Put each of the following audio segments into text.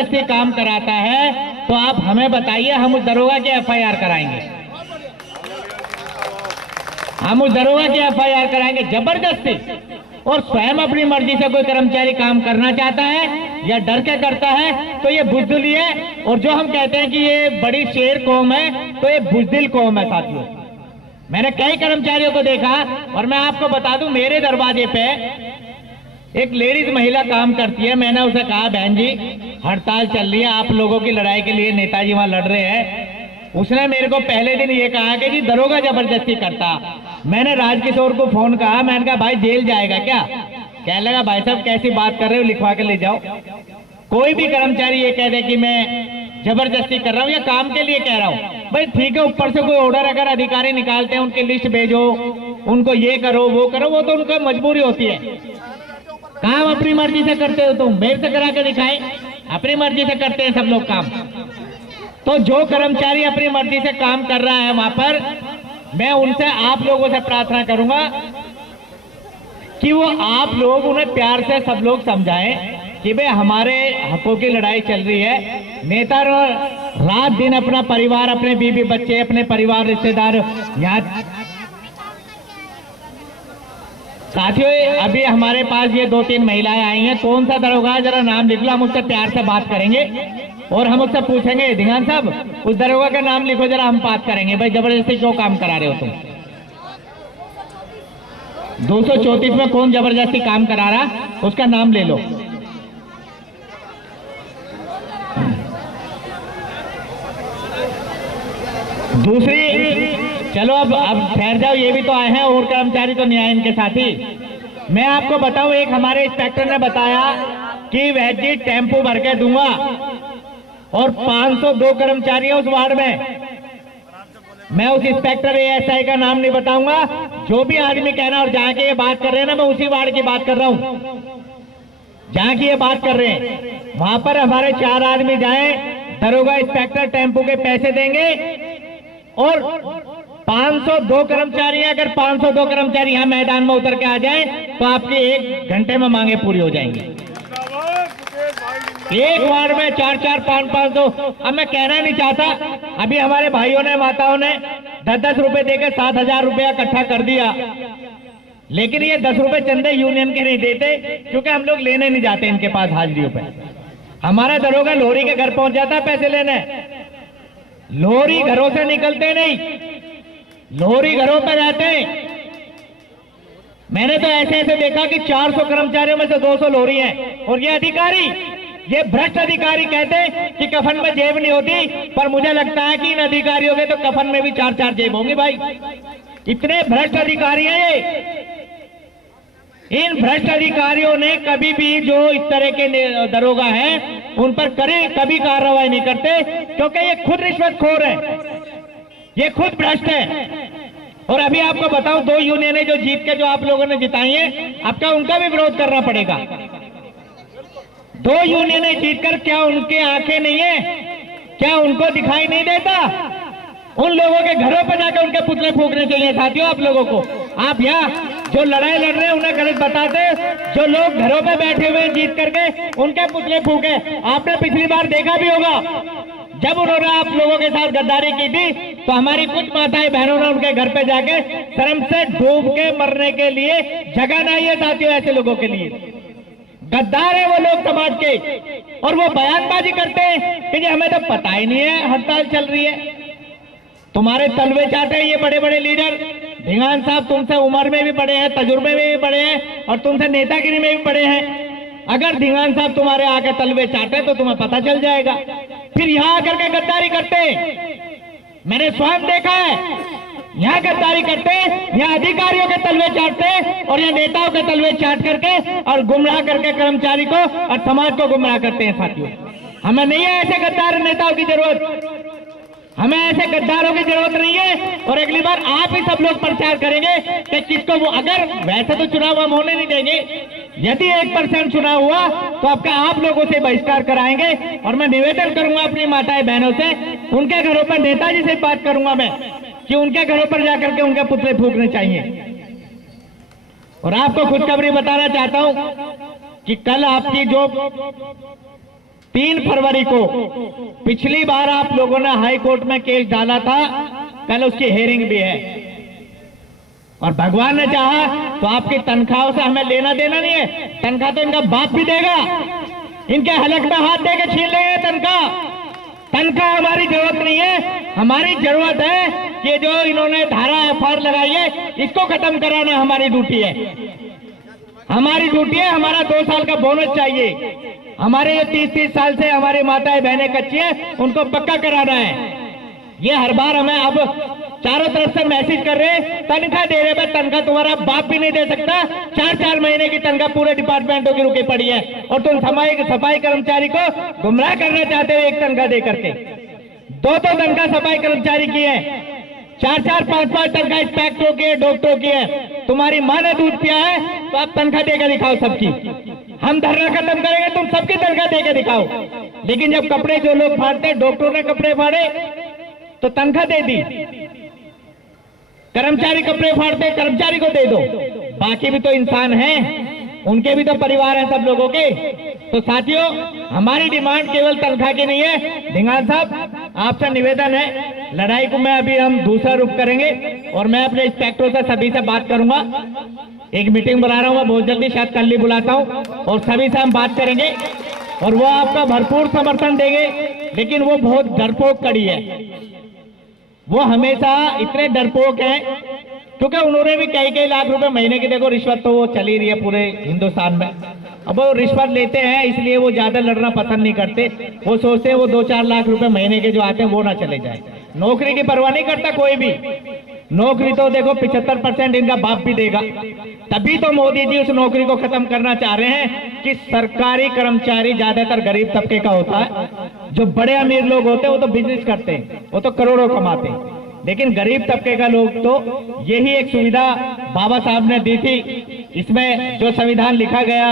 जबरदस्ती काम कराता है तो आप हमें बताइए, हम उस दरोगा की एफआईआर कराएंगे। हम उस दरोगा की एफआईआर कराएंगे जबरदस्ती। और स्वयं अपनी मर्जी से कोई कर्मचारी काम करना चाहता है या डर के करता है तो ये बुजदिली है। और जो हम कहते हैं कि ये बड़ी शेर कौम है तो ये बुजदिल कौम है साथियों। मैंने कई कर्मचारियों को देखा और मैं आपको बता दूं, मेरे दरवाजे पे एक लेडीज महिला काम करती है। मैंने उसे कहा, बहन जी हड़ताल चल रही है, आप लोगों की लड़ाई के लिए नेताजी वहां लड़ रहे हैं। उसने मेरे को पहले दिन ये कहा कि जी दरोगा जबरदस्ती करता। मैंने राजकिशोर को फोन कहा, मैंने कहा भाई जेल जाएगा क्या? कहने लगा भाई साहब कैसी बात कर रहे हो, लिखवा के ले जाओ। कोई भी कर्मचारी ये कह दे कि मैं जबरदस्ती कर रहा हूं या काम के लिए कह रहा हूं, भाई ठीक है, ऊपर से कोई ऑर्डर अगर अधिकारी निकालते हैं उनकी लिस्ट भेजो, उनको ये करो वो करो, वो तो उनका मजबूरी होती है। काम अपनी मर्जी से करते हो तुम, मेरे से करा के दिखाए। अपनी मर्जी से करते हैं सब लोग काम। तो जो कर्मचारी अपनी मर्जी से काम कर रहा है वहां पर, मैं उनसे आप लोगों से प्रार्थना करूंगा कि वो आप लोग उन्हें प्यार से सब लोग समझाएं कि भाई हमारे हकों की लड़ाई चल रही है। नेता रात दिन अपना परिवार, अपने बीवी बच्चे, अपने परिवार रिश्तेदार यहाँ। साथियों अभी हमारे पास ये 2-3 महिलाएं आई हैं। कौन सा दरोगा है जरा नाम लिख लो, हम उससे प्यार से बात करेंगे और हम उससे पूछेंगे, धिंगान साहब उस दरोगा का नाम लिखो जरा, हम बात करेंगे भाई जबरदस्ती क्यों काम करा रहे हो तुम। 234 में कौन जबरदस्ती काम करा रहा उसका नाम ले लो। दूसरी, चलो अब ठहर जाओ, ये भी तो आए हैं और कर्मचारी तो नहीं आए इनके साथी। मैं आपको बताऊं, एक हमारे इंस्पेक्टर ने बताया कि वह जी टेम्पो भर के दूंगा और 502 कर्मचारी है उस वार्ड में। मैं उस इंस्पेक्टर एएसआई का नाम नहीं बताऊंगा। जो भी आदमी कहना और जहां की ये बात कर रहे हैं ना, मैं उसी वार्ड की बात कर रहा हूं जहां की ये बात कर रहे हैं। वहां पर हमारे 4 आदमी जाए, दरोगा इंस्पेक्टर टेम्पो के पैसे देंगे और 502 कर्मचारी हैं। अगर 502 कर्मचारी यहां मैदान में उतर के आ जाएं तो आपकी 1 घंटे में मांगे पूरी हो जाएंगी। एक वार्ड में 4-4, 5-500। अब मैं कहना नहीं चाहता, अभी हमारे भाइयों ने माताओं ने 10-10 रुपए देकर 7,000 रुपया इकट्ठा कर दिया। लेकिन ये 10 रुपए चंदे यूनियन के नहीं देते क्योंकि हम लोग लेने नहीं जाते इनके पास हाजिरियों पे। हमारा दरोगा लोहरी के घर पहुंच जाता है पैसे लेने। लोहरी घरों से निकलते नहीं, लोहरी घरों पर जाते हैं। मैंने तो ऐसे देखा कि 400 कर्मचारियों में से 200 लोहरी हैं। और ये अधिकारी, ये भ्रष्ट अधिकारी कहते हैं कि कफन में जेब नहीं होती, पर मुझे लगता है कि इन अधिकारियों के तो कफन में भी 4-4 जेब होंगी भाई। इतने भ्रष्ट अधिकारी हैं ये। इन भ्रष्ट अधिकारियों ने कभी भी जो इस तरह के दरोगा हैं उन पर कभी कार्रवाई नहीं करते क्योंकि ये खुद रिश्वतखोर है, ये खुद भ्रष्ट है। और अभी आपको बताऊं, 2 यूनियनें जो जीत के जो आप लोगों ने जिताई हैं, आपका उनका भी विरोध करना पड़ेगा। 2 यूनियनें जीतकर क्या उनके आंखें नहीं है? क्या उनको दिखाई नहीं देता? उन लोगों के घरों पर जाकर उनके पुतले फूकने चाहिए साथियों आप लोगों को। आप यहाँ जो लड़ाई लड़ रहे हैं उन्हें गलत बताते, जो लोग घरों पे बैठे हुए जीत करके उनके पुतले फूके। आपने पिछली बार देखा भी होगा, जब उन्होंने आप लोगों के साथ गद्दारी की थी तो हमारी कुछ माताएं बहनों ने उनके घर पे जाके शर्म से डूब के मरने के लिए जगह नहीं है साथियों। ऐसे लोगों के लिए गद्दार है वो लोग समाज के, और वो बयानबाजी करते हैं कि हमें तो पता ही नहीं है हड़ताल चल रही है। तुम्हारे तलवे चाटे ये बड़े बड़े लीडर। धिंगान साहब तुमसे उम्र में भी बड़े हैं, तजुर्बे में भी बड़े हैं और तुमसे नेतागिरी में भी बड़े हैं। अगर धिंगान साहब तुम्हारे आके तलवे चाटे तो तुम्हें पता चल जाएगा। फिर यहाँ आकर के गद्दारी करते हैं, मैंने स्वयं देखा है। यहाँ गद्दारी करते हैं, यहाँ अधिकारियों के तलवे चाटते हैं और यहाँ नेताओं के तलवे चाट करके और गुमराह करके कर्मचारी को और समाज को गुमराह करते हैं साथियों। हमें नहीं है ऐसे गद्दार नेताओं की जरूरत, हमें ऐसे गद्दारों की जरूरत नहीं है। और अगली बार आप ही सब लोग प्रचार करेंगे कि किसको वो, अगर वैसे तो चुनाव हम होने नहीं देंगे, यदि 1% चुनाव हुआ तो आपका आप लोगों से बहिष्कार कराएंगे। और मैं निवेदन करूंगा अपनी माताएं बहनों से, उनके घरों पर नेताजी से बात करूंगा मैं कि उनके घरों पर जाकर के उनके पुतले फूकने चाहिए। और आपको खुशखबरी बताना चाहता हूं कि कल आपकी जो 3 फरवरी को पिछली बार आप लोगों ने हाई कोर्ट में केस डाला था, कल उसकी हेयरिंग भी है। और भगवान ने चाहा तो आपकी तनख्वाहों से हमें लेना देना नहीं है, तनख्वाह तो इनका बाप भी देगा। इनके हलक में हाथ देके छीन लेंगे तनख्वाह हमारी जरूरत नहीं है। हमारी जरूरत है कि जो इन्होंने धारा एफआईआर लगाई है इसको खत्म कराना हमारी ड्यूटी है। हमारी ड्यूटी है। हमारा 2 साल का बोनस चाहिए। हमारे जो 30-30 साल से हमारी माताएं बहनें कच्ची हैं उनको पक्का कराना है। ये हर बार हमें अब चारों तरफ से मैसेज कर रहे हैं तनख्वाह दे रहे हैं। तनख्वाह तुम्हारा बाप भी नहीं दे सकता। 4-4 महीने की तनख्वाह पूरे डिपार्टमेंटों की रुकी पड़ी है और तुम सफाई कर्मचारी को गुमराह करना चाहते हो एक तनख्वाह दे करके। 2-2 तनख्वाह सफाई कर्मचारी की है, 4-4, 5-5 तनख्वाह इंस्पेक्टरों की है, डॉक्टरों की है। तुम्हारी माँ ने दूध पिया है तो आप तनख्वाह देकर दिखाओ सबकी। हम धरना खत्म करेंगे, तुम सबकी तनख्वाह देकर दिखाओ। लेकिन जब कपड़े जो लोग फाड़ते, डॉक्टरों ने कपड़े फाड़े तो तनख्वाह दे दी, कर्मचारी कपड़े फाड़ते कर्मचारी को दे दो। बाकी भी तो इंसान हैं, उनके भी तो परिवार हैं सब लोगों के। तो साथियों, हमारी डिमांड केवल तनख्वाह की नहीं है। ढिंगाल साहब, आपसे निवेदन है, लड़ाई को मैं अभी हम दूसरा रूप करेंगे और मैं अपने इंस्पेक्टरों से सभी से बात करूंगा। एक मीटिंग बुला रहा हूं मैं बहुत जल्दी, शायद कल ही बुलाता हूं, और सभी से हम बात करेंगे और वो आपका भरपूर समर्थन देंगे। लेकिन वो बहुत डरपोक कड़ी है। वो हमेशा इतने डरपोक हैं क्योंकि उन्होंने भी कई लाख रुपए महीने की, देखो रिश्वत तो वो चली रही है पूरे हिंदुस्तान में। अब वो रिश्वत लेते हैं इसलिए वो ज्यादा लड़ना पसंद नहीं करते। वो सोचते हैं वो 2-4 लाख रुपए महीने के जो आते हैं वो ना चले जाए। नौकरी की परवाह नहीं करता कोई भी। नौकरी तो देखो 75% इनका बाप भी देगा। तभी तो मोदी जी उस नौकरी को खत्म करना चाह रहे हैं कि सरकारी कर्मचारी ज्यादातर गरीब तबके का होता है। जो बड़े अमीर लोग होते हैं वो तो बिजनेस करते हैं, वो तो करोड़ों कमाते हैं। लेकिन गरीब तबके का लोग तो यही एक सुविधा बाबा साहब ने दी थी। इसमें जो संविधान लिखा गया,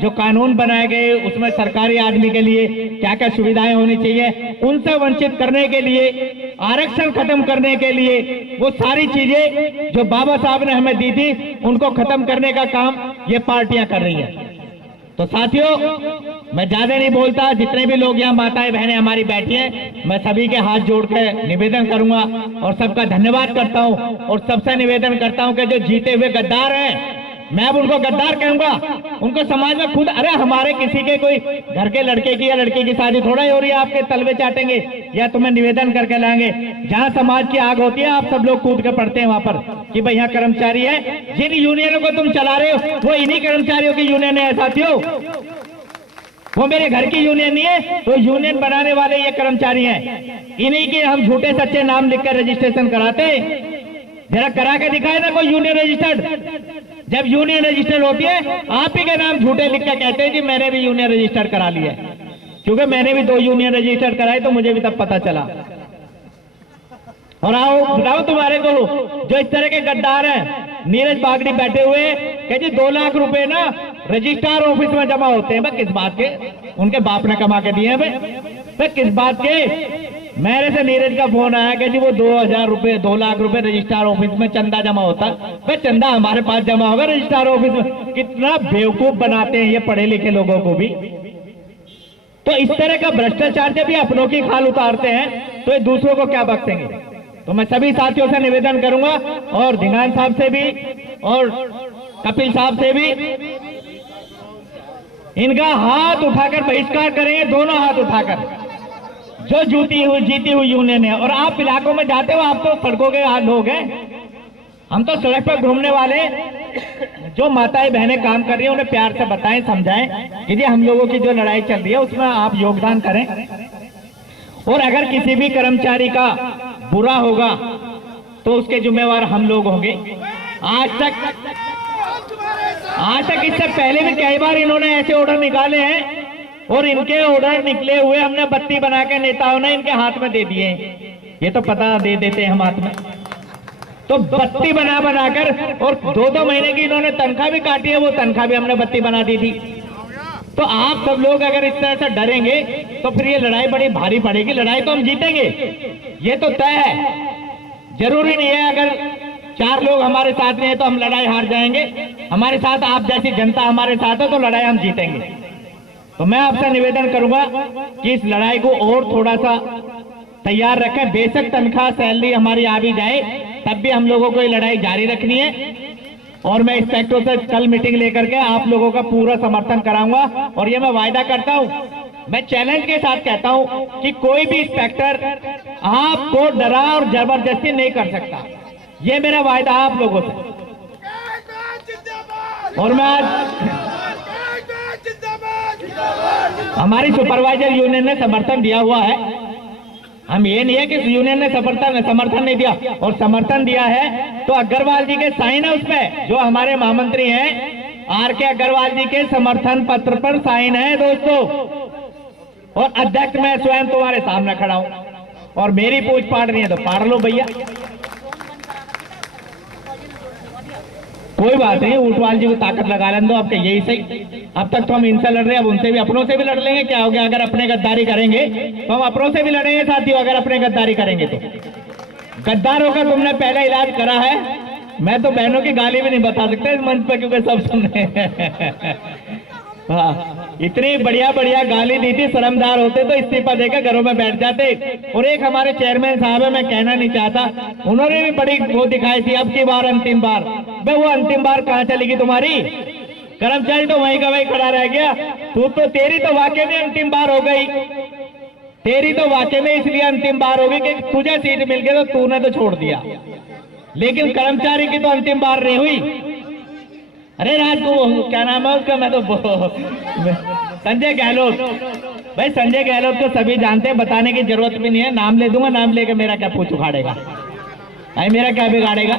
जो कानून बनाए गए, उसमें सरकारी आदमी के लिए क्या क्या सुविधाएं होनी चाहिए, उनसे वंचित करने के लिए, आरक्षण खत्म करने के लिए, वो सारी चीजें जो बाबा साहब ने हमें दी थी उनको खत्म करने का काम ये पार्टियां कर रही है। तो साथियों, मैं ज्यादा नहीं बोलता। जितने भी लोग यहाँ माताएं बहनें हमारी बैठी हैं, मैं सभी के हाथ जोड़ कर निवेदन करूंगा और सबका धन्यवाद करता हूं और सबसे निवेदन करता हूं कि जो जीते हुए गद्दार हैं, मैं अब उनको गद्दार कहूंगा। उनको समाज में खुद, अरे हमारे किसी के कोई घर के लड़के की या लड़की की शादी थोड़ा ही हो रही है आपके तलवे चाटेंगे या तुम्हें निवेदन करके लाएंगे। जहां समाज की आग होती है आप सब लोग कूद के पड़ते हैं वहां पर कि भाई यहाँ कर्मचारी है। जिन यूनियनों को तुम चला रहे हो वो इन्हीं कर्मचारियों की यूनियन है साथियों। वो मेरे घर की यूनियन नहीं है, तो यूनियन बनाने वाले ये कर्मचारी हैं। इन्हीं के हम झूठे सच्चे नाम लिखकर रजिस्ट्रेशन कराते। जरा करा के दिखाए ना कोई यूनियन रजिस्टर्ड। जब यूनियन रजिस्टर्ड होती है आप ही के नाम झूठे लिख के कहते हैं जी मैंने भी यूनियन रजिस्टर करा लिया। क्योंकि मैंने भी 2 यूनियन रजिस्टर कराए तो मुझे भी तब पता चला। और आओ बताओ तुम्हारे को जो इस तरह के गद्दार हैं, नीरज बागड़ी बैठे हुए कहे जी 2 लाख रुपए ना रजिस्ट्रार ऑफिस में जमा होते हैं। किस बात के? उनके बाप ने कमा के दिए हैं भाई, किस बात के? मेरे से नीरज का फोन आया कि जी वो 2,000 रुपए 2 लाख रुपए रजिस्ट्रार ऑफिस में चंदा जमा होता है। भाई चंदा हमारे पास जमा होगा रजिस्ट्रार ऑफिस में। कितना बेवकूफ बनाते हैं ये पढ़े लिखे लोगों को भी। तो इस तरह का भ्रष्टाचार जब ये अपनों की खाल उतारते हैं तो ये दूसरों को क्या बख्शेंगे। तो मैं सभी साथियों से निवेदन करूंगा और ढिंगान साहब से भी और कपिल साहब से भी, इनका हाथ उठाकर बहिष्कार करेंगे, दोनों हाथ उठाकर। जो जीती हुई यूनियन है। और आप इलाकों में जाते हो, आप तो सड़कों के लोग हैं, हम तो सड़क पर घूमने वाले। जो माताएं बहनें काम कर रही हैं उन्हें प्यार से बताएं, समझाएं कि जी हम लोगों की जो लड़ाई चल रही है उसमें आप योगदान करें। और अगर किसी भी कर्मचारी का बुरा होगा तो उसके जिम्मेवार हम लोग होंगे। आज तक इससे पहले भी कई बार इन्होंने ऐसे ऑर्डर निकाले हैं और इनके ऑर्डर निकले हुए हमने बत्ती बना के नेताओं ने इनके हाथ में दे दिए। ये तो पता दे देते हैं हम हाथ में, तो बत्ती बनाकर और 2-2 महीने की इन्होंने तनख्वाह भी काटी है। वो तनख्वाह भी हमने बत्ती बना दी थी। तो आप सब लोग अगर इस तरह से डरेंगे तो फिर ये लड़ाई बड़ी भारी पड़ेगी। लड़ाई तो हम जीतेंगे, ये तो तय है। जरूरी नहीं है अगर 4 लोग हमारे साथ नहीं है तो हम लड़ाई हार जाएंगे। हमारे साथ आप जैसी जनता हमारे साथ है तो लड़ाई हम जीतेंगे। तो मैं आपसे निवेदन करूंगा कि इस लड़ाई को और थोड़ा सा तैयार रखें। बेशक तनख्वाह सैलरी हमारी आ भी जाए, तब भी हम लोगों को ये लड़ाई जारी रखनी है। और मैं इंस्पेक्टरों से कल मीटिंग लेकर के आप लोगों का पूरा समर्थन कराऊंगा। और ये मैं वायदा करता हूं, मैं चैलेंज के साथ कहता हूं कि कोई भी इंस्पेक्टर आपको डरा और जबरदस्ती नहीं कर सकता। ये मेरा वायदा आप लोगों से। और मैं आज हमारी सुपरवाइजर यूनियन ने समर्थन दिया हुआ है। हम ये नहीं है कि यूनियन ने समर्थन नहीं दिया, और समर्थन दिया है तो अग्रवाल जी के साइन है उस पे, जो हमारे महामंत्री हैं आर.के. अग्रवाल जी के समर्थन पत्र पर साइन है दोस्तों। और अध्यक्ष मैं स्वयं तुम्हारे सामने खड़ा हूं, और मेरी पूछ पाड़ रही है तो पाड़ लो भैया, कोई बात नहीं। ऊंटवाल जी को ताकत लगा लें दो, आपके यही सही। अब तक तो हम इनसे लड़ रहे हैं, अब उनसे भी अपनों से भी लड़ लेंगे। क्या हो गया, अगर अपने गद्दारी करेंगे तो हम अपनों से भी लड़ेंगे साथियों। अगर अपने गद्दारी करेंगे तो गद्दारों का तुमने पहले इलाज करा है। मैं तो बहनों की गाली भी नहीं बता सकता इस मंच पर, क्योंकि सब सुन रहे हैं। हाँ, इतनी बढ़िया बढ़िया गाली दी थी, शर्मदार होते तो इस्तीफा देकर घरों में बैठ जाते। और एक हमारे चेयरमैन साहब है, मैं कहना नहीं चाहता, उन्होंने भी बड़ी वो दिखाई थी, अब की बार अंतिम बार। बे वो अंतिम बार कहाँ चलेगी तुम्हारी? कर्मचारी तो वहीं का वहीं खड़ा रह गया। तू तो, तेरी तो वाकई में अंतिम बार हो गई, तेरी तो वाकई में इसलिए अंतिम बार हो गई कि तुझे सीट मिल गई तो तूने तो छोड़ दिया, लेकिन कर्मचारी की तो अंतिम बार नहीं हुई। अरे राज को क्या नाम है उसका, मैं तो संजय गहलोत। भाई संजय गहलोत को सभी जानते हैं, बताने की जरूरत भी नहीं है। नाम ले दूंगा, नाम लेके मेरा क्या पूछ उखाड़ेगा भाई, मेरा क्या बिगाड़ेगा।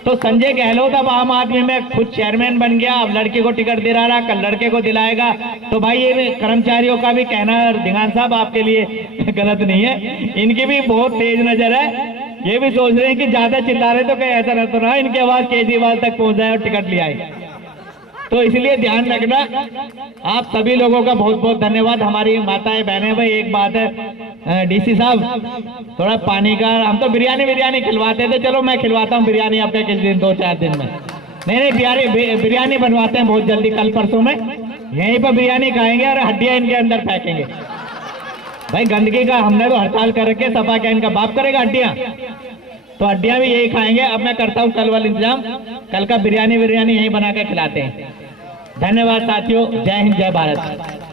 तो संजय गहलोत अब आम आदमी में खुद चेयरमैन बन गया, अब लड़के को टिकट दिला रहा, कल लड़के को दिलाएगा। तो भाई ये कर्मचारियों का भी कहना, धिंगान साहब आपके लिए गलत नहीं है, इनकी भी बहुत तेज नजर है। ये भी सोच रहे हैं कि ज्यादा चिल्ला रहे तो कहीं ऐसा न तो ना इनकी आवाज केजरीवाल तक पहुंच जाए और टिकट ले आए। तो इसलिए ध्यान रखना। आप सभी लोगों का बहुत बहुत धन्यवाद। हमारी माताएं बहनें, भाई एक बात है डीसी साहब, थोड़ा पानी का, हम तो बिरयानी खिलवाते थे, चलो मैं खिलवाता हूँ बिरयानी आपके किस दिन, 2-4 दिन में। नहीं बिरयानी बनवाते हैं बहुत जल्दी, कल परसों में यहीं पर बिरयानी खाएंगे और हड्डियां इनके अंदर फेंकेंगे। भाई गंदगी का हमने तो हड़ताल कर रखे, सपा क्या इनका बाप करेगा हड्डियां, तो हड्डियां भी यही खाएंगे। अब मैं करता हूं कल वाला इंतजाम, कल का बिरयानी यहीं बना के खिलाते हैं। धन्यवाद साथियों, जय हिंद, जय भारत।